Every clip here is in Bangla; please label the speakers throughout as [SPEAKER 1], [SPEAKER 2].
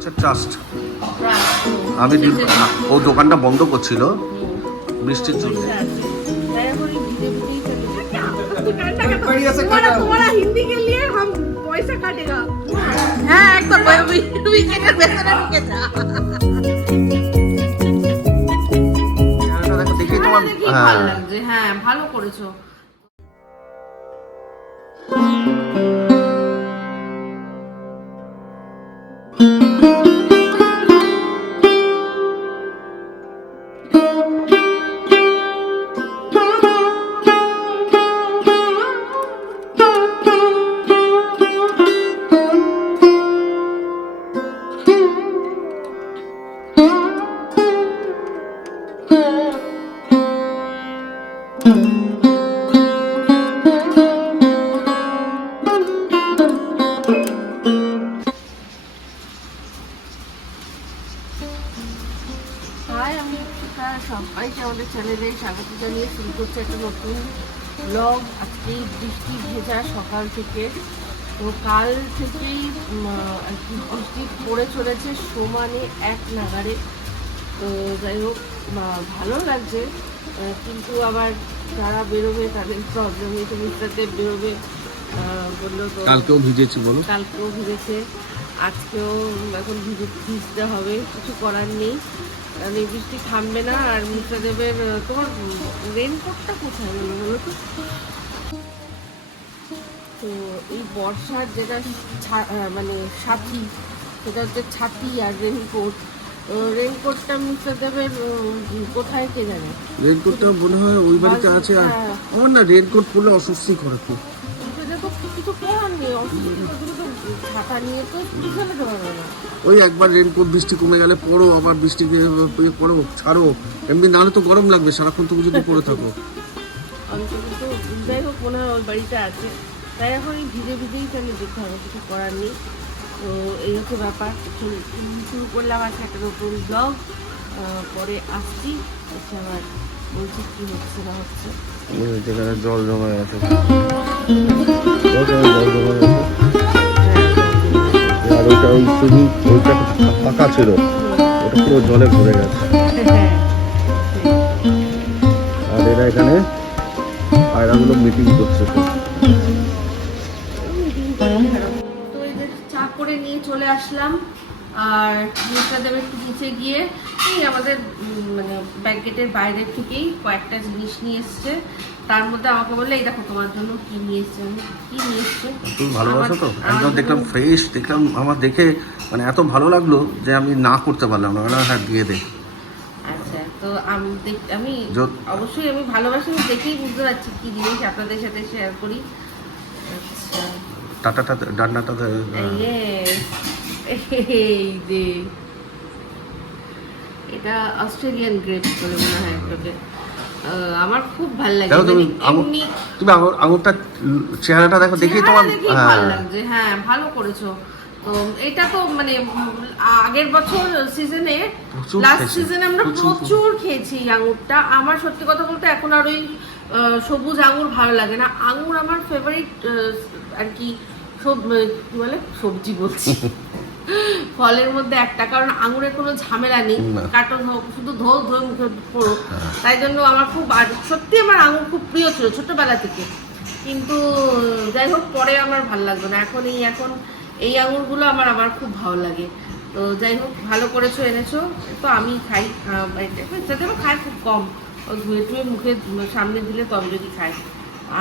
[SPEAKER 1] হচ্ছে ট্রাস্ট। আমি ও দোকানটা বন্ধ করছিল বৃষ্টির জন্য।
[SPEAKER 2] হ্যাঁ,
[SPEAKER 1] হ্যাঁ।,
[SPEAKER 2] হ্যাঁ ভালো করেছ। জানিয়ে শুরু করছে একটা নতুন ব্লগ আজকে বৃষ্টি ভেজা সকাল থেকে। তো কাল থেকেই আর কি বৃষ্টি পড়ে চলেছে সমানে এক নাগারে। তো যাই হোক ভালো লাগছে। কিন্তু আবার যারা বেরোবে তাদের প্রবলেম এই মিস্টারদের বেরোবে। বলল তো
[SPEAKER 1] কালকেও ভিজেছি বলো।
[SPEAKER 2] কালকেও ভিজেছে। আজকেও এখন ভিজে ভিজতে হবে। কিছু করার নেই। এই বৃষ্টি থামবে না আর মিত্রদেবের তোমার রেনকোটটা কোথায় বলো তো? তো এই বর্ষার যেটা মানে সাথী সেটা হচ্ছে ছাতি আর রেনকোট রেনকোটটা মিত্রদেবের কোথায় কে জানে?
[SPEAKER 1] রেনকোটটা মনে হয় ওই বাড়িতে আছে আর
[SPEAKER 2] হ্যাঁ।
[SPEAKER 1] আমার না রেনকোট পরলে অস্বস্তি করে খুব।
[SPEAKER 2] কিছু করার নেই অসুবিধা তো ছাতা নিয়ে তো পিছনে দেওয়া না?
[SPEAKER 1] ওই একবার রেনকোট বৃষ্টি কমে গেলে পড়ো আবার বৃষ্টিকে ইয়ে করো ছাড়ো। এমনি নাহলে তো গরম লাগবে সারাক্ষণ তুমি যদি পড়ে থাকো।
[SPEAKER 2] অন্তত তো যাই হোক মনে হয় ওই বাড়িতে আছে। তাই এখন এই ভিজে ভিজেই তাহলে যেতে হবে কিছু করার নেই। তো এই হচ্ছে ব্যাপার। শুরু- করলাম আজকে একটা নতুন ব্লগ পরে আসছি। এসে আবার বলছি কী হচ্ছে না হচ্ছে।
[SPEAKER 1] জল জমা আছে জল জমা আছে ওটা ওই শুধু ওইটা ফাঁকা ছিল। ওটা পুরো জলে ভরে গেছে। আর এরা এখানে পায়রাগুলো মিটিং করছে। তো
[SPEAKER 2] করে নিয়ে চলে আসলাম। আর দেবে একটু নিচে গিয়ে এই আমাদের মানে ব্যাক গেটের বাইরের থেকেই কয়েকটা জিনিস নিয়ে এসছে। তার মধ্যে আমাকে বললে এই দেখো তোমার জন্য কি নিয়ে এসছে কি নিয়ে এসছে?
[SPEAKER 1] তুমি ভালোবাসো তো? একদম দেখলাম ফ্রেশ দেখলাম আমার দেখে মানে এত ভালো লাগল যে আমি না করতে পারলাম না। হ্যাঁ দিয়ে দে।
[SPEAKER 2] আচ্ছা তো আমি আমি অবশ্যই আমি ভালোবাসি আমি দেখেই বুঝতে পারছি কি জিনিস আপনাদের সাথে শেয়ার করি। আচ্ছা।
[SPEAKER 1] টাটাটা ডান্ডাটা
[SPEAKER 2] Yes. এই যে। এটা অস্ট্রেলিয়ান গ্রেপ বলে মনে হয় আহ, আমার খুব ভালো লাগে।
[SPEAKER 1] তুমি
[SPEAKER 2] মানে
[SPEAKER 1] তুমি আঙুরটা চেহারাটা দেখো দেখেই তোমার হ্যাঁ।
[SPEAKER 2] ভালো লাগছে হ্যাঁ ভালো করেছ। তো এটা তো মানে আগের বছর সিজনে লাস্ট। সিজনে আমরা
[SPEAKER 1] প্রচুর।
[SPEAKER 2] খেয়েছি আঙুরটা। আমার সত্যি কথা বলতে এখন আর ওই সবুজ আঙুর ভালো লাগে না। আঙুর আমার ফেভারিট আর কি সব কি বলে? সবজি বলছি। ফলের মধ্যে একটা কারণ আঙুরের কোনো ঝামেলা নেই।
[SPEAKER 1] না।
[SPEAKER 2] হোক শুধু ধো ধোয়ে মুখে পড়ো তাই জন্য আমার খুব সত্যি আমার আঙুর খুব প্রিয় ছিল ছোটবেলা থেকে। কিন্তু যাই হোক পরে আমার ভালো লাগতো না। এখন এই এখন এই আঙুরগুলো আমার আমার খুব ভালো লাগে। তো যাই হোক ভালো করেছ এনেছো। তো আমি খাই বাড়িতে যাতে আমি খাই খুব কম। ও ধুয়ে টুয়ে মুখে সামনে দিলে তবে যদি খাই।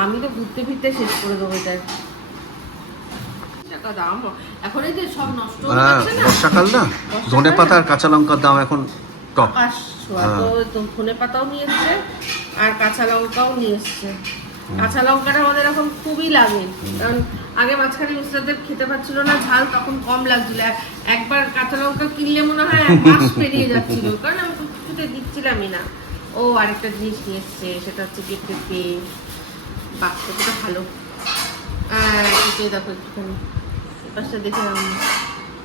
[SPEAKER 2] আমি তো ঘুরতে ফিরতে শেষ করে দেবো এটা টাকা দাম। এখন এই যে সব নষ্ট হয়ে
[SPEAKER 1] হ্যাঁ
[SPEAKER 2] না?
[SPEAKER 1] বর্ষাকাল না? ধনে পাতা আর কাঁচা লঙ্কার দাম এখন টপ। হ্যাঁ।
[SPEAKER 2] তো ধনে পাতাও নিয়ে এসছে আর কাঁচা লঙ্কাও নিয়ে এসছে। কাঁচা লঙ্কাটা আমাদের এখন খুবই লাগে কারণ আগে মাঝখানে মিস্টারদের খেতে পাচ্ছিল না ঝাল তখন কম লাগছিল। একবার কাঁচা লঙ্কা কিনলে মনে হয় এক মাস পেরিয়ে যাচ্ছিল কারণ আমি কিছুতে দিচ্ছিলামই না। ও আরেকটা জিনিস নিয়ে এসছে সেটা হচ্ছে পেঁপে বাহ পেঁপেটা ভালো। দেখো একটুখানি। এপাশটা দেখে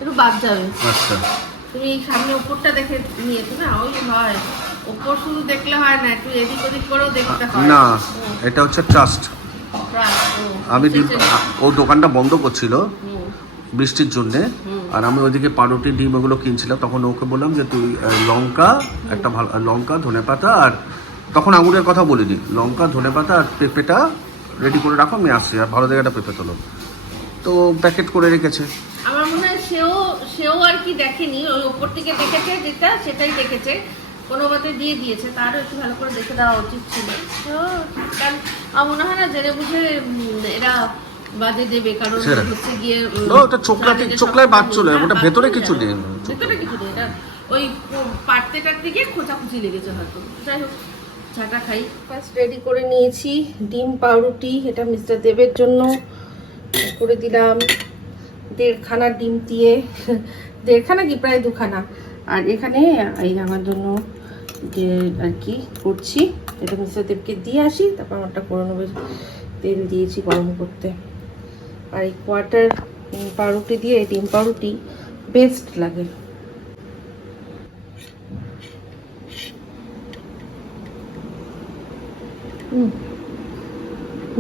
[SPEAKER 2] একটু বাদ যাবে।
[SPEAKER 1] আচ্ছা।
[SPEAKER 2] তুমি সামনে দেখে নিয়েছো না? ওই হয়। শুধু দেখলে হয় না একটু এদিক ওদিক করেও দেখতে হয়।
[SPEAKER 1] না এটা হচ্ছে ট্রাস্ট আমি। ও দোকানটা বন্ধ করছিল বৃষ্টির জন্যে। আর আমি ওইদিকে পাউরুটি ডিম ওগুলো কিনছিলাম। তখন ওকে বললাম যে তুই লঙ্কা একটা ভালো লঙ্কা ধনে পাতা আর তখন আঙুরের কথা বলে দিই লঙ্কা ধনে পাতা আর পেঁপেটা রেডি করে রাখো আমি আসছি। আর ভালো জায়গাটা পেঁপে তোলো। তো প্যাকেট করে রেখেছে
[SPEAKER 2] আমার মনে হয় সেও সেও আর কি দেখেনি ওই ওপর থেকে দেখেছে যেটা সেটাই দেখেছে কোনো মতে দিয়ে দিয়েছে তারও একটু ভালো করে দেখে দেওয়া উচিত ছিল তো, কারণ আমার মনে হয় না জেনে বুঝে এরা বাজে দেবে কারণ
[SPEAKER 1] সেরা।
[SPEAKER 2] হচ্ছে গিয়ে
[SPEAKER 1] ওটা চোখলা চোখলায় বাদ চলে,
[SPEAKER 2] হ্যাঁ,
[SPEAKER 1] ওটা ভেতরে কিছু। নেই।
[SPEAKER 2] ভেতরে কিছু নেই এটা ওই পাটতেটার দিকে খোঁচাখুচি লেগেছে হয়তো যাই হোক চাটা খাই ফার্স্ট রেডি করে নিয়েছি ডিম পাউরুটি এটা মিস্টার দেবের জন্য করে দিলাম। দেড়খানা ডিম দিয়ে। দেড়খানা কি? প্রায় দুখানা। আর এখানে এই আমার জন্য যে আর কি করছি, এটা মিশ্রদেবকে দিয়ে আসি, তারপর আমারটা করে নেব তেল দিয়েছি গরম করতে। আর এই কোয়ার্টার পাউরুটি দিয়ে এই ডিম পাউরুটি বেস্ট লাগে।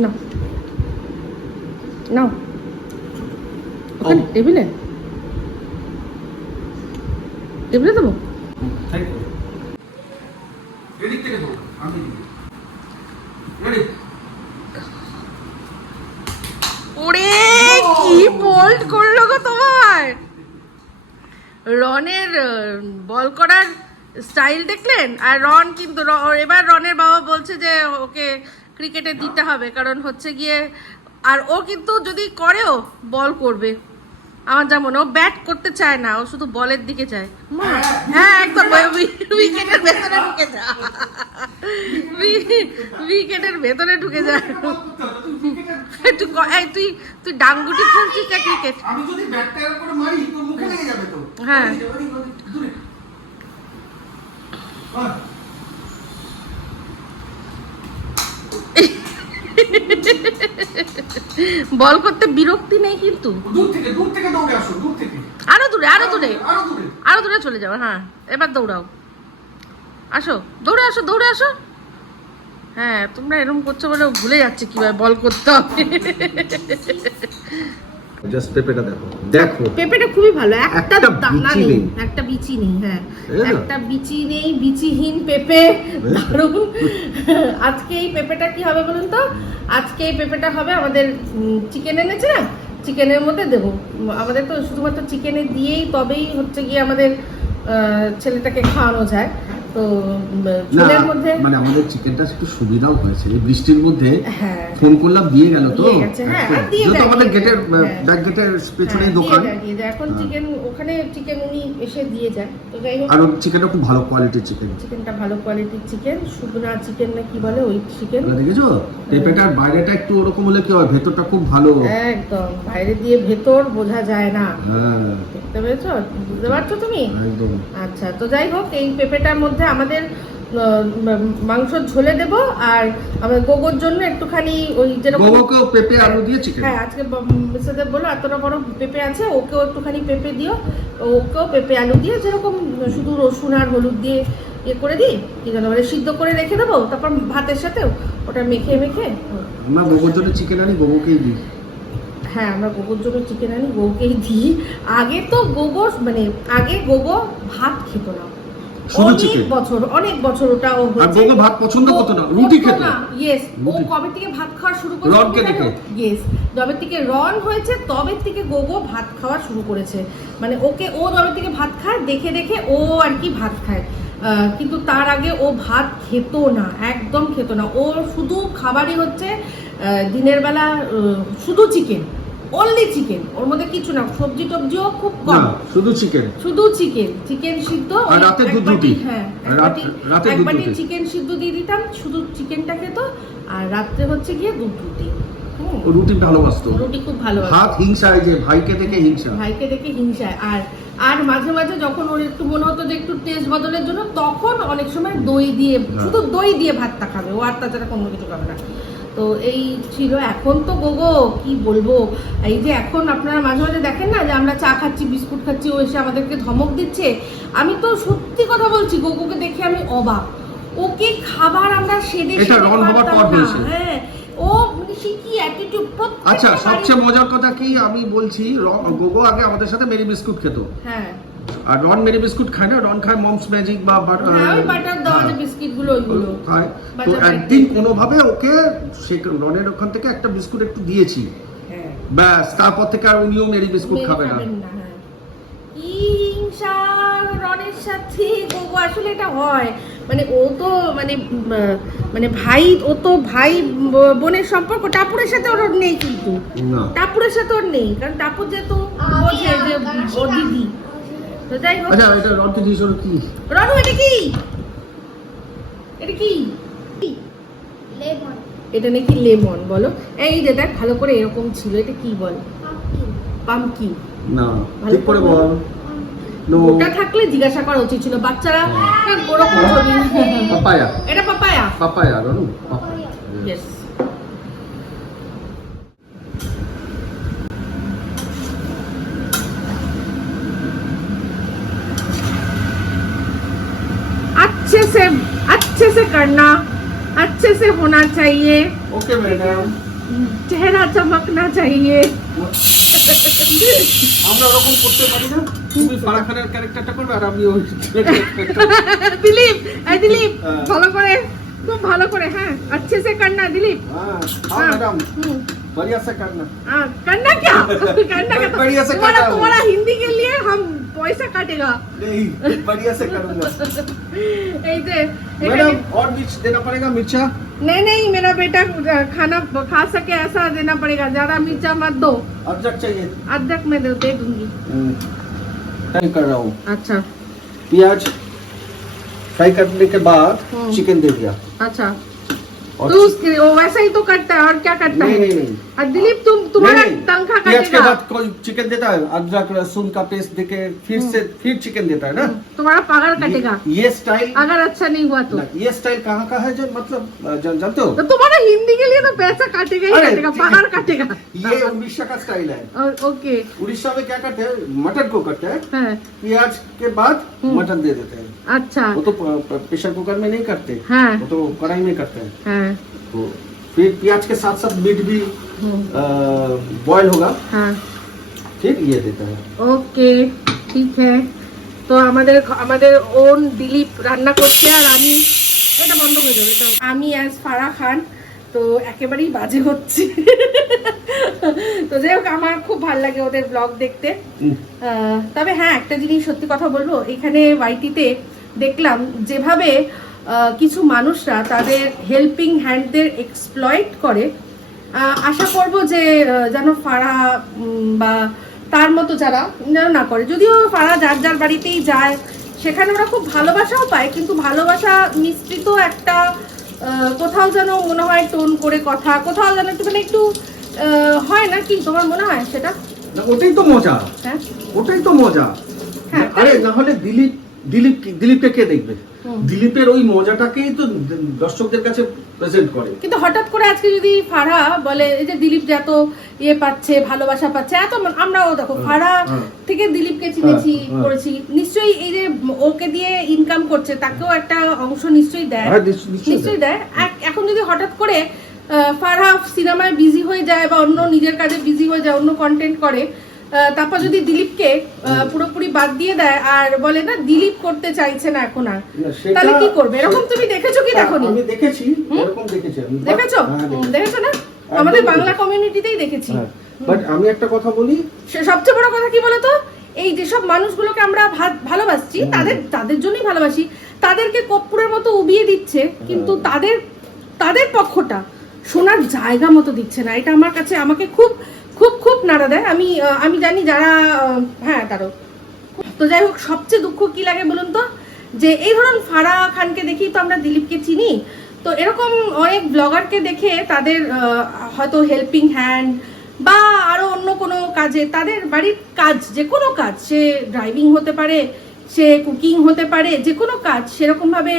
[SPEAKER 2] না। নাও। ওখানে। টেবিলে। টেবিলে দেবো? ওরে কি বোল্ড করল গো তোমার! রনের বল করার স্টাইল দেখলেন? আর রন কিন্তু র- এবার রনের বাবা বলছে যে ওকে ক্রিকেটে দিতে হবে কারণ হচ্ছে গিয়ে আর ও কিন্তু যদি করেও বল করবে। আমার যেমন ও ব্যাট করতে চায় না ও শুধু বলের দিকে চায়। হ্যাঁ একদম উইকেটের ভেতরে ঢুকে যা উইকেটের ভেতরে ঢুকে যা একটু তুই তুই ডাঙ্গুটি খেলছিস না ক্রিকেট
[SPEAKER 1] আমি যদি ব্যাটটা করে মারি তোর মুখে লেগে যাবে তো।
[SPEAKER 2] হ্যাঁ।
[SPEAKER 1] দূরে।
[SPEAKER 2] বল করতে বিরক্তি নেই কিন্তু।
[SPEAKER 1] দূর থেকে দূর থেকে দৌড়ে আসো দূর থেকে।
[SPEAKER 2] আরও দূরে আরও দূরে।
[SPEAKER 1] আরও দূরে
[SPEAKER 2] আরও দূরে। চলে যাও হ্যাঁ। এবার দৌড়াও। আসো দৌড়ে আসো দৌড়ে আসো। হ্যাঁ তোমরা এরকম করছ বলে ভুলে যাচ্ছে কীভাবে বল করতে হবে।
[SPEAKER 1] জাস্ট পেপেটা দেখো। দেখো।
[SPEAKER 2] পেঁপেটা খুবই ভালো। একটা দানা নেই। একটা বিচি নেই হ্যাঁ। একটা বিচি নেই বিচিহীন পেঁপে। দারুণ। আজকে এই পেঁপেটা কি হবে বলুন তো? আজকে এই পেঁপেটা হবে আমাদের চিকেন এনেছে না? চিকেনের মধ্যে দেবো। আমাদের তো শুধুমাত্র চিকেনে দিয়েই তবেই হচ্ছে গিয়ে আমাদের আহ, ছেলেটাকে খাওয়ানো যায়। তো উম, মধ্যে
[SPEAKER 1] মানে আমাদের চিকেনটা একটু সুবিধাও হয়েছে। বৃষ্টির মধ্যে
[SPEAKER 2] হ্যাঁ।
[SPEAKER 1] ফোন করলাম দিয়ে গেল তো।
[SPEAKER 2] হ্যাঁ,
[SPEAKER 1] যেহেতু আমাদের গেটের। ব্যাক গেটের পেছনেই
[SPEAKER 2] হ্যাঁ,
[SPEAKER 1] দোকান।
[SPEAKER 2] এখন। চিকেন ওখানে চিকেন উনি এসে দিয়ে যায় তো যাই হোক।
[SPEAKER 1] আর চিকেনটা খুব ভালো কোয়ালিটির চিকেন
[SPEAKER 2] চিকেনটা ভালো কোয়ালিটির চিকেন শুকনা চিকেন না কি বলে ওই চিকেন
[SPEAKER 1] দেখেছ? পেঁপেটার বাইরেটা একটু ওরকম হলে কি হয়? ভেতরটা খুব ভালো।
[SPEAKER 2] একদম। বাইরে দিয়ে ভেতর বোঝা যায় না।
[SPEAKER 1] হ্যাঁ।
[SPEAKER 2] দেখতে পেরেছ বুঝতে পারছ তুমি?
[SPEAKER 1] একদম।
[SPEAKER 2] আচ্ছা তো যাই হোক এই পেঁপেটার মধ্যে আমাদের আহ, মাংস ঝোলে দেব আর আমাদের গোগোর জন্য একটুখানি ওই যেরকম
[SPEAKER 1] পেঁপে আলু দিয়ে চিকেন
[SPEAKER 2] হ্যাঁ আজকে মিস্টার দেব বলল এতটা বড় পেঁপে আছে ওকেও একটুখানি পেঁপে দিও। ওকেও পেঁপে আলু দিয়ে যেরকম শুধু রসুন আর হলুদ দিয়ে ইয়ে করে দিই কি যেন মানে সিদ্ধ করে রেখে দেবো তারপর ভাতের সাথেও ওটা মেখে মেখে
[SPEAKER 1] আমরা গোবর জন্য চিকেন আনি গোবরকেই দিই।
[SPEAKER 2] হ্যাঁ আমরা গোবর জন্য চিকেন আনি গোকেই দিই। আগে তো গোবর মানে আগে গোবর ভাত খেত না।
[SPEAKER 1] শুধু
[SPEAKER 2] বছর অনেক বছর ওটা ও
[SPEAKER 1] আর
[SPEAKER 2] হয়েছে।
[SPEAKER 1] ভাত পছন্দ করতো না রুটি খেত?
[SPEAKER 2] ইয়েস ও কবে থেকে ভাত খাওয়া শুরু
[SPEAKER 1] রনকে দেখে?
[SPEAKER 2] ইয়েস যবে থেকে রন হয়েছে তবে থেকে গোগো ভাত খাওয়া শুরু করেছে। মানে ওকে ও যবে থেকে ভাত খায় দেখে দেখে ও আর কি ভাত খায়। কিন্তু তার আগে ও ভাত খেত না একদম খেত না। ও শুধু খাবারই হচ্ছে দিনের বেলা শুধু চিকেন অনলি চিকেন ওর মধ্যে কিছু না সবজি টবজিও খুব কম।
[SPEAKER 1] শুধু চিকেন
[SPEAKER 2] শুধু চিকেন চিকেন সিদ্ধ
[SPEAKER 1] আর রাতে দুধ রুটি।
[SPEAKER 2] হ্যাঁ
[SPEAKER 1] রাত- রাতে দুধ রুটি।
[SPEAKER 2] চিকেন সিদ্ধ দিয়ে দিতাম শুধু চিকেনটা খেত আর রাত্রে হচ্ছে গিয়ে দুধ রুটি।
[SPEAKER 1] রুটি ভালোবাসতো।
[SPEAKER 2] রুটি খুব ভালো
[SPEAKER 1] ভাত হিংসায় যে ভাইকে দেখে হিংসা।
[SPEAKER 2] ভাইকে দেখে হিংসায় আর আর মাঝে মাঝে যখন ওর একটু মনে হতো যে একটু টেস্ট বদলের জন্য তখন অনেক সময় দই দিয়ে
[SPEAKER 1] হ্যাঁ।
[SPEAKER 2] শুধু দই দিয়ে ভাতটা খাবে। ও আর তাছাড়া কোনো কিছু খাবে না। তো এই ছিল এখন তো গোগো কি বলব? এই যে এখন আপনারা মাঝে মাঝে দেখেন না যে আমরা চা খাচ্ছি বিস্কুট খাচ্ছি ও এসে আমাদেরকে ধমক দিচ্ছে? আমি তো সত্যি কথা বলছি গোগোকে দেখে আমি অবাক। ওকে খাবার আমরা সেদে। হ্যাঁ ও মানে কি অ্যাটিটিউড
[SPEAKER 1] আচ্ছা সবচেয়ে মজার কথা কি আমি বলছি গোগো আগে আমাদের সাথে মেরি বিস্কুট খেত।
[SPEAKER 2] হ্যাঁ।
[SPEAKER 1] আর রন মেরি বিস্কুট খায় না? রন খায় মমস ম্যাজিক বা বাট-
[SPEAKER 2] হ্যাঁ বাটার
[SPEAKER 1] হ্যাঁ,
[SPEAKER 2] বিস্কিটগুলো ওইগুলো।
[SPEAKER 1] খায় তো একদিন কোনোভাবে ওকে সে রনের ওখান থেকে একটা বিস্কুট একটু দিয়েছি।
[SPEAKER 2] হ্যাঁ।
[SPEAKER 1] ব্যাস তারপর থেকে আর উনিও মেরি বিস্কুট খাবে না।
[SPEAKER 2] হ্যাঁ। হিংসা রনের সাথে গোগো আসলে এটা হয়। মানে ও তো মানে মানে ভাই ও তো ভাই বোনের সম্পর্ক টাপুরের সাথে ওর নেই কিন্তু। টাপুরের সাথে ওর নেই। কারণ টাপুর যেহেতু বোঝে যে ও দিদি। তো যাই হোক।
[SPEAKER 1] আচ্ছা এটা রনকে জিজ্ঞেস করো কি?
[SPEAKER 2] রনু এটা কি? এটা কি?
[SPEAKER 3] লেমন।
[SPEAKER 2] এটা নাকি লেমন বলো। এই যে দেখ ভালো করে এরকম ছিল এটা কি বল?
[SPEAKER 3] Pumpkin
[SPEAKER 2] pumpkin.
[SPEAKER 1] না ঠিক করে বল।
[SPEAKER 2] ওটা থাকলে জিজ্ঞাসা করা উচিত ছিল। বাচ্চারা হ্যাঁ, ওরকম ছবি
[SPEAKER 1] পাপায়া।
[SPEAKER 2] এটা papaya. Papaya Ronu papaya. Yes करना अच्छे से होना चाहिए
[SPEAKER 1] ওকে ম্যাডাম
[SPEAKER 2] चेहरा चमकना चाहिए
[SPEAKER 1] আমরা ওরকম করতে পারি না তুমি ফারা খানের ক্যারেক্টারটা করবে আর আমি ওই
[SPEAKER 2] দিলীপ এই দিলীপ
[SPEAKER 1] হ্যাঁ।
[SPEAKER 2] ভালো করে খুব ভালো করে হ্যাঁ अच्छे से करना दिलीप
[SPEAKER 1] হ্যাঁ हाँ
[SPEAKER 2] हाँ।
[SPEAKER 1] मैडम
[SPEAKER 2] हम्म,
[SPEAKER 1] बढ़िया से करना
[SPEAKER 2] हाँ, करना क्या करना क्या
[SPEAKER 1] बढ़िया से
[SPEAKER 2] तुम्हारा
[SPEAKER 1] करना हूँ।
[SPEAKER 2] तुम्हारा हिंदी के लिए हम पैसा काटेगा
[SPEAKER 1] नहीं बढ़िया से करूंगा
[SPEAKER 2] এই যে এখানে-
[SPEAKER 1] मैडम और मिर्च देना पड़ेगा मिर्चा
[SPEAKER 2] नहीं नहीं मेरा बेटा अ, खाना खा सके ऐसा देना पड़ेगा ज्यादा मिर्चा मत दो
[SPEAKER 1] अदरक चाहिए
[SPEAKER 2] अदरक मैं दे दे दूंगी
[SPEAKER 1] फ्राई कर रहा हूँ
[SPEAKER 2] अच्छा
[SPEAKER 1] प्याज फ्राई करने के बाद
[SPEAKER 2] हम्म।
[SPEAKER 1] चिकन दे दिया
[SPEAKER 2] अच्छा
[SPEAKER 1] और
[SPEAKER 2] तू उसके वो वैसा ही तो करता है और क्या करता
[SPEAKER 1] नहीं
[SPEAKER 2] है
[SPEAKER 1] नहीं। नहीं
[SPEAKER 2] दिलीप तुम तुम्हारा
[SPEAKER 1] नहीं, नहीं।
[SPEAKER 2] तनख्वाह
[SPEAKER 1] के बाद कोई चिकन देता है? अदरक लहसुन का पेस्ट देके फिर से फिर चिकन देता है ना?
[SPEAKER 2] तुम्हारा पगार कटेगा।
[SPEAKER 1] ये- स्टाइल
[SPEAKER 2] अगर अच्छा नहीं हुआ तो।
[SPEAKER 1] ये स्टाइल कहाँ का है जो मतलब जानते हो?
[SPEAKER 2] तो तुम्हारा हिंदी के लिए तो पैसा काटेगा ही काटेगा
[SPEAKER 1] ठीक
[SPEAKER 2] काटेगा।
[SPEAKER 1] ये उड़ीसा का स्टाइल है।
[SPEAKER 2] ओके।
[SPEAKER 1] उड़ीसा में क्या करते हैं? मटन को करते हैं।
[SPEAKER 2] हाँ।
[SPEAKER 1] प्याज के बाद
[SPEAKER 2] हम्म।
[SPEAKER 1] मटन दे देते हैं।
[SPEAKER 2] अच्छा
[SPEAKER 1] वो तो प- प- प्रेशर कुकर में नहीं करते
[SPEAKER 2] हाँ
[SPEAKER 1] वो तो कढ़ाई में करते हैं
[SPEAKER 2] हाँ
[SPEAKER 1] तो फिर प्याज के साथ साथ मीट भी
[SPEAKER 2] हम्म,
[SPEAKER 1] बॉयल होगा
[SPEAKER 2] हाँ
[SPEAKER 1] फिर ये देता है
[SPEAKER 2] ওকে ঠিক হ্যাঁ তো আমাদের আমাদের ওন দিলীপ রান্না করছে আর আমি এটা বন্ধ হয়ে যাবে এটা আমি অ্যাজ ফারা খান তো একেবারেই বাজে হচ্ছে তো যাই হোক আমার খুব ভালো লাগে ওদের ব্লগ দেখতে
[SPEAKER 1] हम्म,
[SPEAKER 2] আহ, তবে হ্যাঁ একটা জিনিস সত্যি কথা বলবো এখানে ওয়াইটিতে দেখলাম যেভাবে কিছু মানুষরা তাদের হেল্পিং হ্যান্ডদের এক্সপ্লয়েট করে। আশা করব যে যেন ফাড়া বা তার মতো যারা যেন না করে। যদিও ফাড়া যার যার বাড়িতেই যায় সেখানে ওরা খুব ভালোবাসাও পায় কিন্তু ভালোবাসা মিশ্রিত একটা কোথাও যেন মনে হয় টোন করে কথা কোথাও যেন একটু মানে একটু হয় না কি? তোমার মনে হয় সেটা?
[SPEAKER 1] ওটাই তো মজা।
[SPEAKER 2] হ্যাঁ।
[SPEAKER 1] ওটাই তো মজা।
[SPEAKER 2] হ্যাঁ,
[SPEAKER 1] আরে না হলে দিলীপ দিলীপ কি- দিলীপকে কে দেখবে? দিলীপের ওই মজাটাকেই তো দর্শকদের কাছে প্রেজেন্ট করে।
[SPEAKER 2] কিন্তু হঠাৎ করে আজকে যদি ফাড়া বলে এই যে দিলীপ যে এত ইয়ে পাচ্ছে ভালোবাসা পাচ্ছে এত আমরাও দেখো
[SPEAKER 1] হ্যাঁ,
[SPEAKER 2] ফাড়া
[SPEAKER 1] হ্যাঁ।
[SPEAKER 2] থেকে দিলীপকে চিনেছি
[SPEAKER 1] হ্যাঁ, হ্যাঁ।
[SPEAKER 2] করেছি। নিশ্চয়ই এই যে ওকে দিয়ে ইনকাম করছে তাকেও একটা অংশ নিশ্চয়ই দেয়।
[SPEAKER 1] নিশ্চয়ই-
[SPEAKER 2] দেয়। এখন যদি হঠাৎ করে আহ, ফারহা সিনেমায় বিজি হয়ে যায় বা অন্য নিজের কাজে বিজি হয়ে যায় অন্য কন্টেন্ট করে তারপর যদি দিলীপকে পুরোপুরি বাদ দিয়ে দেয় আর বলে না দিলীপ করতে চাইছে না এখন আর। তাহলে কি করবে? এরকম তুমি দেখেছ কি দেখোনি?
[SPEAKER 1] আমি দেখেছি এরকম দেখেছি
[SPEAKER 2] দেখেছ?
[SPEAKER 1] হ্যাঁ, দেখেছি।
[SPEAKER 2] না? আমাদের বাংলা কমিউনিটিতেই দেখেছি।
[SPEAKER 1] হ্যাঁ বাট আমি একটা কথা বলি।
[SPEAKER 2] সে- সবচেয়ে বড় কথা কি বলতো? এই যেসব মানুষগুলোকে আমরা ভালোবাসছি তাদের তাদের জন্যই ভালোবাসি তাদেরকে কপ্পুরের মতো উবিয়ে দিচ্ছে কিন্তু
[SPEAKER 1] হ্যাঁ।
[SPEAKER 2] তাদের তাদের পক্ষটা শোনার জায়গা মতো দিচ্ছে না। এটা আমার কাছে আমাকে খুব খুব খুব নাড়া দেয়। আমি আমি জানি যারা হ্যাঁ তারও। তো যাই হোক, সবচেয়ে দুঃখ কি লাগে বলুন তো? যে এই ধরুন ফারা খানকে দেখি তো আমরা দিলীপকে চিনি। তো এরকম অনেক ব্লগারকে দেখে তাদের হয়তো হেল্পিং হ্যান্ড বা আরও অন্য কোনো কাজে তাদের বাড়ির কাজ, যে কোনো কাজ, সে ড্রাইভিং হতে পারে, সে কুকিং হতে পারে, যে কোনো কাজ, সেরকমভাবে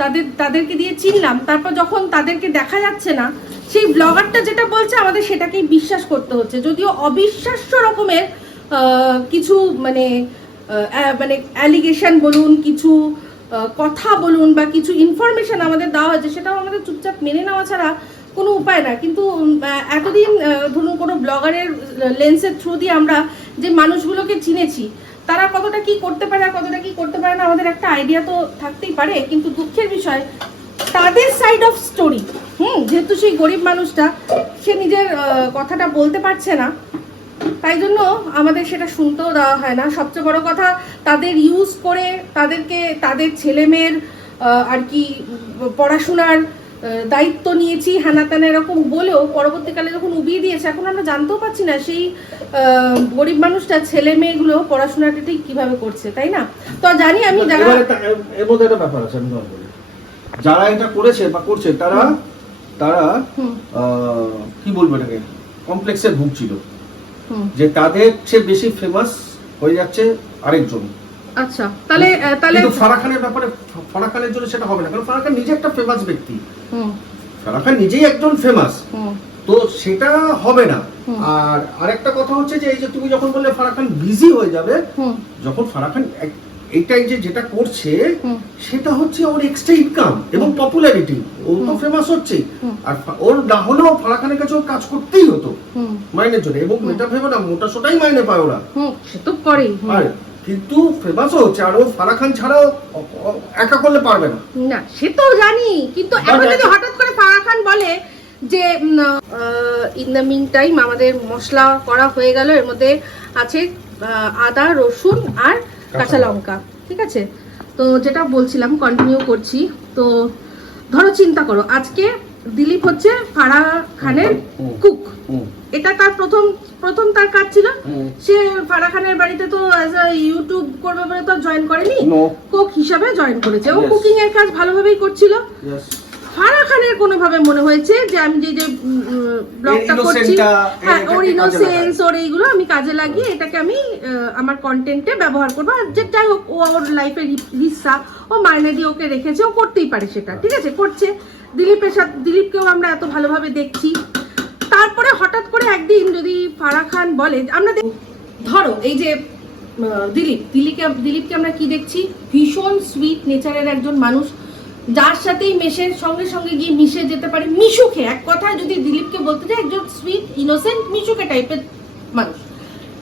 [SPEAKER 2] তাদের, তাদেরকে দিয়ে চিনলাম। তারপর যখন তাদেরকে দেখা যাচ্ছে না সেই ব্লগারটা যেটা বলছে, আমাদের সেটাকেই বিশ্বাস করতে হচ্ছে। যদিও অবিশ্বাস্য রকমের কিছু মানে মানে অ্যালিগেশন বলুন, কিছু কথা বলুন বা কিছু ইনফরমেশন আমাদের দেওয়া হয়েছে, সেটাও আমাদের চুপচাপ মেনে নেওয়া ছাড়া কোনো উপায় না। কিন্তু এতদিন ধরুন কোনো ব্লগারের লেন্সের থ্রু দিয়ে আমরা যে মানুষগুলোকে চিনেছি, তারা কতটা কি করতে পারে আর কতটা কি করতে পারে না, আমাদের একটা আইডিয়া তো থাকতেই পারে। কিন্তু দুঃখের বিষয় তাদের সাইড অফ স্টোরি হুম যেহেতু সেই গরিব মানুষটা সে নিজের কথাটা বলতে পারছে না তাই জন্য আমাদের সেটা শুনতেও দেওয়া হয় না। সবচেয়ে বড় কথা তাদের ইউজ করে তাদেরকে তাদের ছেলে মেয়ের আর কি পড়াশোনার দায়িত্ব নিয়েছি হানা ত্যানা এরকম বলেও পরবর্তীকালে যখন উবিয়ে দিয়েছে এখন আমরা জানতেও পারছি না সেই গরিব মানুষটা ছেলে মেয়েগুলো পড়াশোনাটা ঠিক কীভাবে করছে তাই না? তো জানি আমি যারা
[SPEAKER 3] একটা- এর- এর মধ্যে একটা ব্যাপার আছে আমি বলি। যারা এটা করেছে বা করছে তারা তারা কি বলব এটাকে? কমপ্লেক্সের ভুগছিল।
[SPEAKER 2] হুম।
[SPEAKER 3] যে তাদের চেয়ে বেশি ফেমাস হয়ে যাচ্ছে আরেকজন।
[SPEAKER 2] আচ্ছা তাহলে তাহলে
[SPEAKER 3] কিন্তু ফারাক খানের ব্যাপারে ফারাক খানের জন্য সেটা হবে না কারণ ফারাক খান নিজে একটা ফেমাস ব্যক্তি। ফারাক খান নিজেই একজন ফেমাস তো সেটা হবে না। আর আরেকটা কথা হচ্ছে যে এই যে তুমি যখন বললে ফারাক খান বিজি হয়ে যাবে
[SPEAKER 2] হুম।
[SPEAKER 3] যখন ফারাক খান এইটাই যে যেটা করছে সেটা হচ্ছে ওর এক্সট্রা ইনকাম এবং পপুলারিটি ও তো। ফেমাস হচ্ছে আর ওর না হলেও ফারাক খানের কাছে ওর কাজ করতেই হতো। মাইনের জন্য। এবং
[SPEAKER 2] হুম।
[SPEAKER 3] এটা ভেবে না মোটা সোটাই মাইনে পায় ওরা।
[SPEAKER 2] হুম সে তো করেই
[SPEAKER 3] আর কিন্তু ফেমাসও হচ্ছে আর ও ফারাক খান ছাড়াও একা করলে পারবে না।
[SPEAKER 2] না সে তো জানি কিন্তু এখন যদি হঠাৎ করে ফারাহ খান বলে যে ইন দ্য মিন টাইম আমাদের মশলা করা হয়ে গেল এর মধ্যে আছে আদা রসুন আর কাঁচা লঙ্কা। ঠিক আছে? তো যেটা বলছিলাম কন্টিনিউ করছি। তো ধরো চিন্তা করো আজকে দিলীপ হচ্ছে ফারা খানের। কুক এটা তার প্রথম প্রথম তার কাজ ছিল? সে ফারা খানের বাড়িতে তো অ্যাজ আ ইউটিউব করবে বলে তো জয়েন করেনি. কুক হিসাবে জয়েন করেছে। ও. কুকিং এর কাজ ভালোভাবেই করছিল।
[SPEAKER 3] Yes.
[SPEAKER 2] ফারাহ খানের কোনোভাবে মনে হয়েছে যে আমি যে যে ব্লগটা করছি হ্যাঁ ওর ইনোসেন্স ওর এইগুলো আমি কাজে লাগিয়ে এটাকে আমি আমার কন্টেন্টে ব্যবহার করব। আর যে যাই হোক ও ওর লাইফের হিস্সা ও মাইনে দিয়ে ওকে রেখেছে ও করতেই পারে সেটা ঠিক আছে? করছে। দিলীপের সাথে দিলীপকেও আমরা এত ভালোভাবে দেখছি। তারপরে হঠাৎ করে একদিন যদি ফারাহ খান বলে আমরা ধরো এই যে দিলীপ দিলীপকে দিলীপকে আমরা কি দেখছি? ভীষণ সুইট নেচারের একজন মানুষ। যার সাথেই মেশে, সঙ্গে সঙ্গে গিয়ে মিশে যেতে পারে। মিশুকে, এক কথায় যদি দিলীপকে বলতে যায় একজন সুইট ইনোসেন্ট মিশুকে টাইপের মানুষ।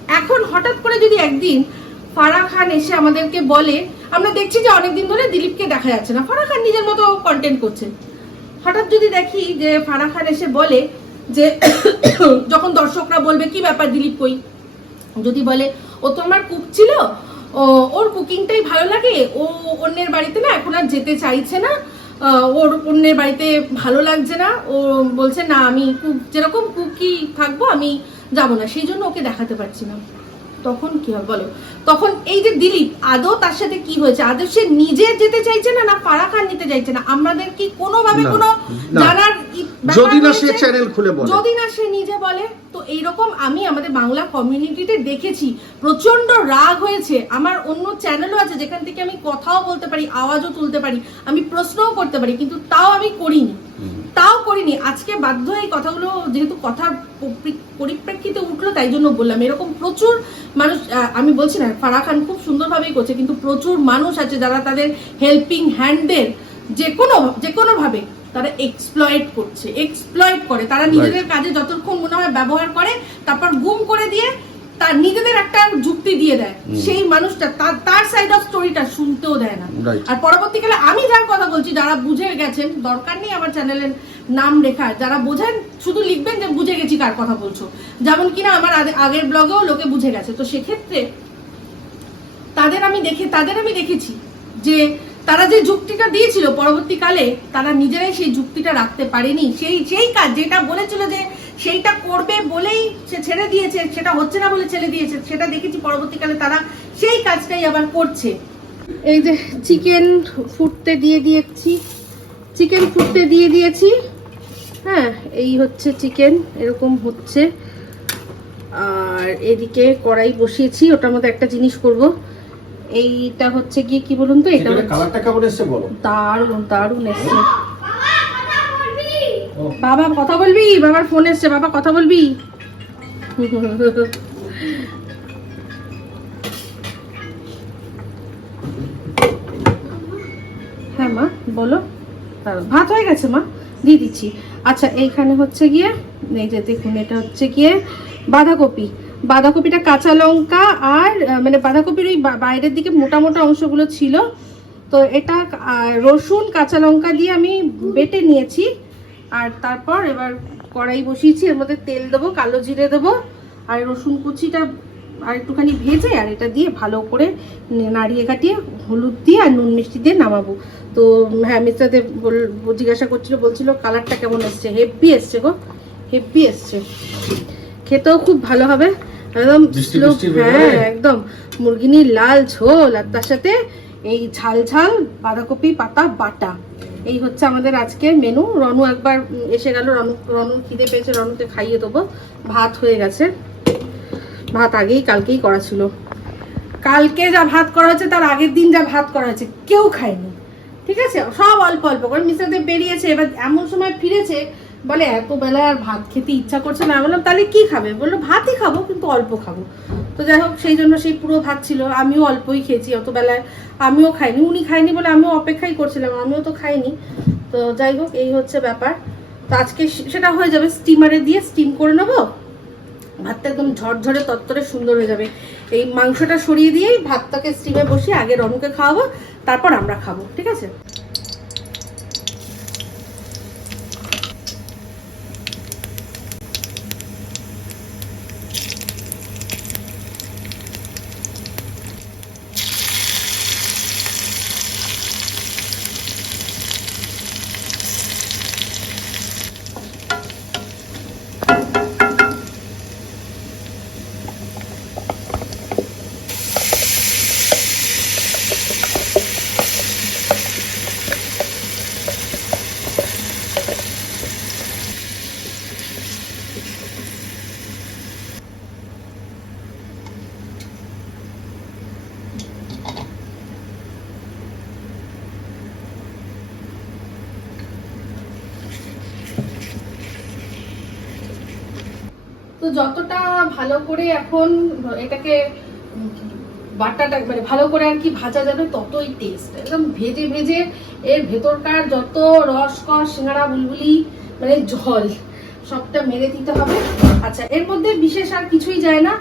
[SPEAKER 2] এখন হঠাৎ করে যদি একদিন ফারাহ খান এসে আমাদেরকে বলে, আমরা দেখছি যে অনেকদিন ধরে দিলীপকে দেখা যাচ্ছে না। ফারাহ খান নিজের মতো কন্টেন্ট করছে। হঠাৎ যদি দেখি যে ফারাহ খান এসে বলে যে, যখন দর্শকরা বলবে, কি ব্যাপার দিলীপ কই? যদি বলে, ও তো আমার কুক ছিল? ওর কুকিংটাই ভালো লাগে? ও অন্যের বাড়িতে না এখন আর যেতে চাইছে না। ওর অন্যের বাড়িতে ভালো লাগছে না। ও বলছে না আমি কুক যেরকম কুকি থাকব আমি যাব না। সেই জন্য ওকে দেখাতে পারছি না। তখন কি হবে বলো? তখন এই যে দিলীপ আদৌ তার সাথে কি হয়েছে? আদৌ সে নিজে যেতে চাইছে না না ফারাহ খান নিতে চাইছে না? আমাদের কি কোনোভাবে কোনো। জানার
[SPEAKER 3] যদি না সে চ্যানেল খুলে বলে।
[SPEAKER 2] যদি না সে নিজে বলে? এইরকম আমি আমাদের বাংলা কমিউনিটিতে দেখেছি। প্রচণ্ড রাগ হয়েছে। আমার অন্য চ্যানেলও আছে যেখান থেকে আমি কথাও বলতে পারি আওয়াজও তুলতে পারি আমি প্রশ্নও করতে পারি কিন্তু তাও আমি করিনি। তাও করিনি। আজকে বাধ্য এই কথাগুলো যেহেতু কথার পরিপ্রেক্ষিতে উঠল তাই জন্য বললাম। এরকম প্রচুর মানুষ আমি বলছি না ফারাহ খান খুব সুন্দরভাবেই করছে কিন্তু প্রচুর মানুষ আছে যারা তাদের হেল্পিং হ্যান্ডদের যে কোনো যে কোনো ভাবে তারা এক্সপ্লয়েট করছে। এক্সপ্লয়েট করে। তারা নিজেদের কাজে যতক্ষণ মনে হয় ব্যবহার করে তারপর গুম করে দিয়ে তার নিজেদের একটা যুক্তি দিয়ে দেয়। সেই মানুষটা তার তার সাইড অফ স্টোরিটা শুনতেও দেয় না। আর পরবর্তীকালে আমি যার কথা বলছি যারা বুঝে গেছেন দরকার নেই আমার চ্যানেলের নাম লেখার যারা বোঝেন শুধু লিখবেন যে বুঝে গেছি কার কথা বলছো। যেমন কিনা আমার আগের ব্লগেও লোকে বুঝে গেছে। তো সেক্ষেত্রে তাদের আমি দেখে তাদের আমি দেখেছি যে তারা যে যুক্তিটা দিয়েছিল পরবর্তীকালে, তারা নিজেরাই সেই যুক্তিটা রাখতে পারেনি। সেই সেই কাজ যেটা বলেছিল যে সেইটা করবে বলেই সে ছেড়ে দিয়েছে, সেটা হচ্ছে না বলে ছেড়ে দিয়েছে, সেটা দেখেছি পরবর্তীকালে তারা সেই কাজটাই আবার করছে। এই যে চিকেন ফুটতে দিয়ে দিয়েছি, চিকেন ফুটতে দিয়ে দিয়েছি। হ্যাঁ এই হচ্ছে চিকেন, এরকম হচ্ছে। আর এদিকে কড়াই বসিয়েছি, ওটার মধ্যে একটা জিনিস করব। এইটা হচ্ছে গিয়ে কি বলুন তো? এটা
[SPEAKER 3] কালারটা কেমন এসছে বলো?
[SPEAKER 2] দারুণ দারুণ এসছে। বাবা কথা বলবি? বাবার ফোন এসছে। বাবা কথা বলবি? হ্যাঁ মা বলো। ভাত হয়ে গেছে মা দিয়ে দিচ্ছি। আচ্ছা এইখানে হচ্ছে গিয়ে এই যে দেখুন এটা হচ্ছে গিয়ে বাঁধাকপি। বাঁধাকপিটা কাঁচা লঙ্কা আর মানে বাঁধাকপির ওই বাইরের দিকে মোটা মোটা অংশগুলো ছিল। তো এটা রসুন, কাঁচা লঙ্কা দিয়ে আমি বেটে নিয়েছি। আর তারপর এবার কড়াই বসিয়েছি, এর মধ্যে তেল দেবো, কালো জিরে দেবো, আর রসুন কুচিটা আর একটুখানি ভেজে আর এটা দিয়ে ভালো করে নাড়িয়ে কাটিয়ে হলুদ দিয়ে আর নুন মিষ্টি দিয়ে নামাবো। তো হ্যাঁ মিস্টারদের বল জিজ্ঞাসা করছিল, বলছিল, কালারটা কেমন এসছে? হেভি এসছে গো হেভি এসছে। খেতেও খুব ভালো হবে। একদম হ্যাঁ একদম। মুরগিনির লাল ঝোল আর তার সাথে এই ঝাল ঝাল বাঁধাকপি পাতা বাটা। এই হচ্ছে আমাদের আজকে মেনু রনু একবার এসে গেল রনু রনুর খিদে পেয়েছে রনুকে খাইয়ে দেবো। ভাত হয়ে গেছে। ভাত আগেই কালকেই করা ছিল। কালকে যা ভাত করা হয়েছে তার আগের দিন যা ভাত করা হয়েছে কেউ খায়নি। ঠিক আছে? সব অল্প অল্প করে। মিস্টারদের বেরিয়েছে এবার এমন সময় ফিরেছে বলে, এত বেলায় আর ভাত খেতে ইচ্ছা করছে না। বললাম, তাহলে কি খাবে? বলল, ভাতই খাব, কিন্তু অল্প খাব। তো যাই হোক, সেই জন্য সেই পুরো ভাত ছিল। আমিও অল্পই খেয়েছি অত বেলায়। আমিও খাইনি, উনি খাইনি বলে আমিও অপেক্ষাই করছিলাম, আমিও তো খাইনি। তো যাই হোক, এই হচ্ছে ব্যাপার। তো আজকে সেটা হয়ে যাবে স্টিমারে দিয়ে স্টিম করে নেব। ভাতটা একদম ঝরঝরে তত্তরে সুন্দর হয়ে যাবে। এই মাংসটা সরিয়ে দিয়েই ভাতটাকে স্টিমে বসিয়ে আগে রনুকে খাওয়াবো, তারপর আমরা খাব, ঠিক আছে তো যতটা ভালো করে এখন, এটাকে, বাটাটা মানে ভালো করে আর কি ভাজা যাবে ততই টেস্ট একদম ভেজে ভেজে এর ভেতরকার যত রস, কস সিঙ্গারা বুলবুলি মানে জল সবটা মেরে দিতে হবে। আচ্ছা এর মধ্যে বিশেষ আর কিছুই যায় না।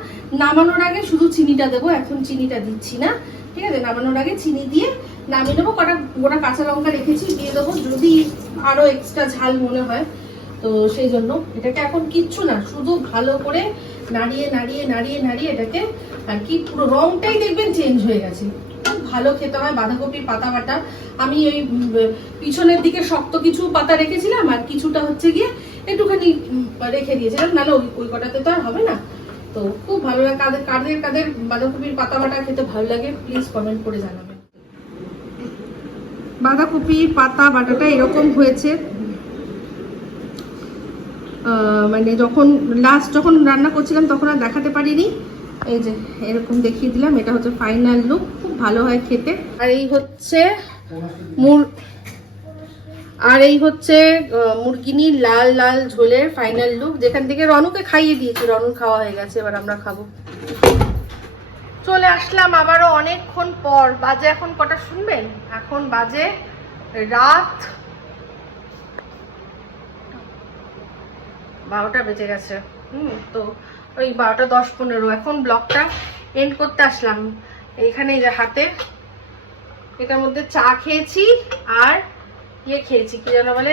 [SPEAKER 2] নামানোর আগে শুধু চিনিটা দেবো, এখন চিনিটা দিচ্ছি না। ঠিক আছে? নামানোর আগে চিনি দিয়ে নামিয়ে নেব। কটা গোটা কাঁচা লঙ্কা রেখেছি, দিয়ে দেবো যদি আরও এক্সট্রা ঝাল মনে হয়। তো সেই জন্য এটাকে এখন কিচ্ছু না, শুধু ভালো করে নাড়িয়ে নাড়িয়ে নাড়িয়ে নাড়িয়ে এটাকে আর কি পুরো রংটাই দেখবেন চেঞ্জ হয়ে গেছে। খুব ভালো খেতে হয় বাঁধাকপির পাতা বাটা। আমি ওই পিছনের দিকে শক্ত কিছু পাতা রেখেছিলাম আর কিছুটা হচ্ছে গিয়ে একটুখানি রেখে দিয়েছিলাম। নাহলে ওই ওই কটাতে তো আর হবে না। তো খুব ভালো লাগে। কাদের কাদের কাদের বাঁধাকপির পাতা বাটা খেতে ভালো লাগে প্লিজ কমেন্ট করে জানাবেন। বাঁধাকপির পাতা বাটাটা এরকম হয়েছে। মানে যখন লাস্ট যখন রান্না করছিলাম, তখন আর দেখাতে পারিনি। এই যে, এরকম দেখিয়ে দিলাম। এটা হচ্ছে ফাইনাল লুক খুব ভালো হয় খেতে। আর এই হচ্ছে মুর, আর এই হচ্ছে মুরগিনির লাল লাল ঝোলের ফাইনাল লুক যেখান থেকে রনুকে খাইয়ে দিয়েছি। রনুর খাওয়া হয়ে গেছে, এবার আমরা খাব। চলে আসলাম আবারও অনেকক্ষণ পর। বাজে এখন কটা শুনবেন? এখন বাজে রাত বারোটা বেজে গেছে। হুম, তো ওই বারোটা দশ পনেরো। এখন ব্লগটা এন্ড করতে আসলাম। এইখানে এই যে হাতে, এটার মধ্যে চা খেয়েছি আর ইয়ে খেয়েছি, কি যেন বলে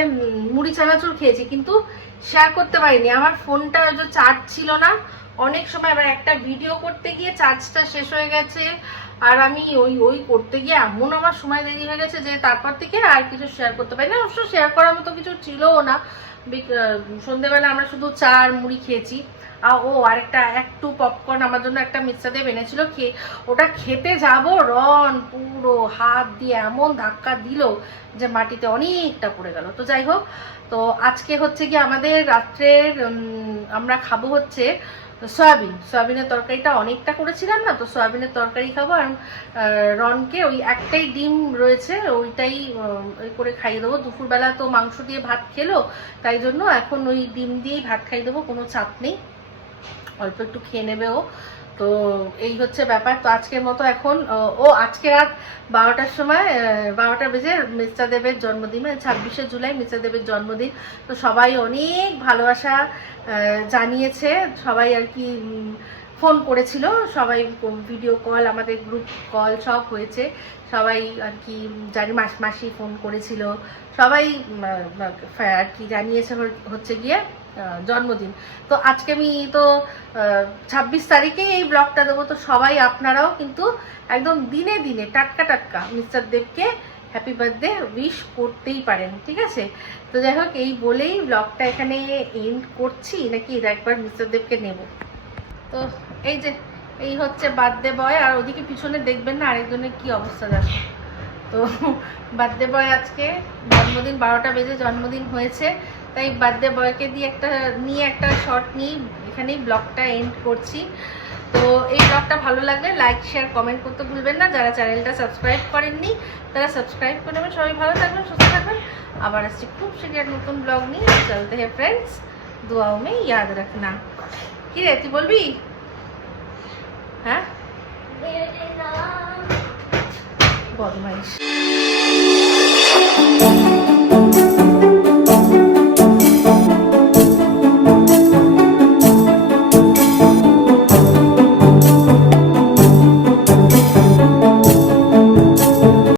[SPEAKER 2] মুড়ি চানাচুর খেয়েছি, কিন্তু শেয়ার করতে পারিনি। আমার ফোনটা যে চার্জ ছিল না। অনেক সময় আবার একটা ভিডিও করতে গিয়ে চার্জটা শেষ হয়ে গেছে। আর আমি ওই ওই করতে গিয়ে এমন আমার সময় দেরি হয়ে গেছে যে তারপর থেকে আর কিছু শেয়ার করতে পারি না অবশ্য শেয়ার করার মতো কিছু ছিলও না। সন্ধেবেলা আমরা শুধু চা আর মুড়ি খেয়েছি। আর ও আরেকটা একটু পপকর্ন আমার জন্য একটা মিক্সাদেব এনেছিল খেয়ে, ওটা খেতে যাব, রন পুরো হাত দিয়ে এমন ধাক্কা দিল যে মাটিতে অনেকটা পড়ে গেল। তো যাই হোক, তো আজকে হচ্ছে কি আমাদের রাত্রের আমরা খাব হচ্ছে সয়াবিন, সয়াবিনের তরকারিটা অনেকটা করেছিলাম না, তো সয়াবিনের তরকারি খাব আর রনকে ওই একটাই ডিম রয়েছে, ওইটাই ওই করে খাইয়ে দেবো। দুপুরবেলা তো মাংস দিয়ে ভাত খেলো, তাই জন্য এখন ওই ডিম দিয়েই ভাত খাইয়ে দেবো, কোনো চাপ নেই। অল্প একটু খেয়ে নেবে ও। তো এই হচ্ছে ব্যাপার। তো আজকের মতো এখন, ও আজকে রাত বারোটার সময় বারোটা বেজে মিস্টার দেবের জন্মদিন মানে ছাব্বিশে জুলাই মিস্টার দেবের জন্মদিন। তো সবাই অনেক ভালোবাসা জানিয়েছে। সবাই আর কি ফোন করেছিল। সবাই ভিডিও কল আমাদের গ্রুপ কল সব হয়েছে। সবাই আর কি, জানি মাস মাসি ফোন করেছিল। সবাই আর কি জানিয়েছে হচ্ছে গিয়ে। জন্মদিন। তো আজকে আমি তো ছাব্বিশ তারিখেই এই ব্লগটা দেবো, তো সবাই আপনারাও কিন্তু একদম দিনে দিনে টাটকা টাটকা মিস্টার দেবকে হ্যাপি বার্থডে উইশ করতেই পারেন, ঠিক আছে? তো যাই হোক, এই বলেই ব্লগটা এখানে এন্ড করছি, নাকি একবার মিস্টার দেবকে নেব? তো এই যে, এই হচ্ছে বার্থডে বয়, আর ওদিকে পিছনে দেখবেন না আরেকজনের কি অবস্থা দেখো। তো বার্থডে বয় আজকে, জন্মদিন, বারোটা বেজে জন্মদিন হয়েছে তাই বার্থডে বয়কে দিয়ে একটা নিয়ে একটা শর্ট নিয়ে এখানেই ব্লগটা এন্ড করছি। তো এই ব্লগটা ভালো লাগলে লাইক শেয়ার কমেন্ট করতে ভুলবেন না। যারা চ্যানেলটা সাবস্ক্রাইব করেননি তারা সাবস্ক্রাইব করে নেবেন। সবাই ভালো থাকবেন সুস্থ থাকবেন। আবার আসছি খুব শীঘ্র নতুন ব্লগ নিয়ে। চলতে হে ফ্রেন্ডস দুয়াও মে ইয়াদ রাখনা। কি রে তুই বলবি? হ্যাঁ? বদমাইশ।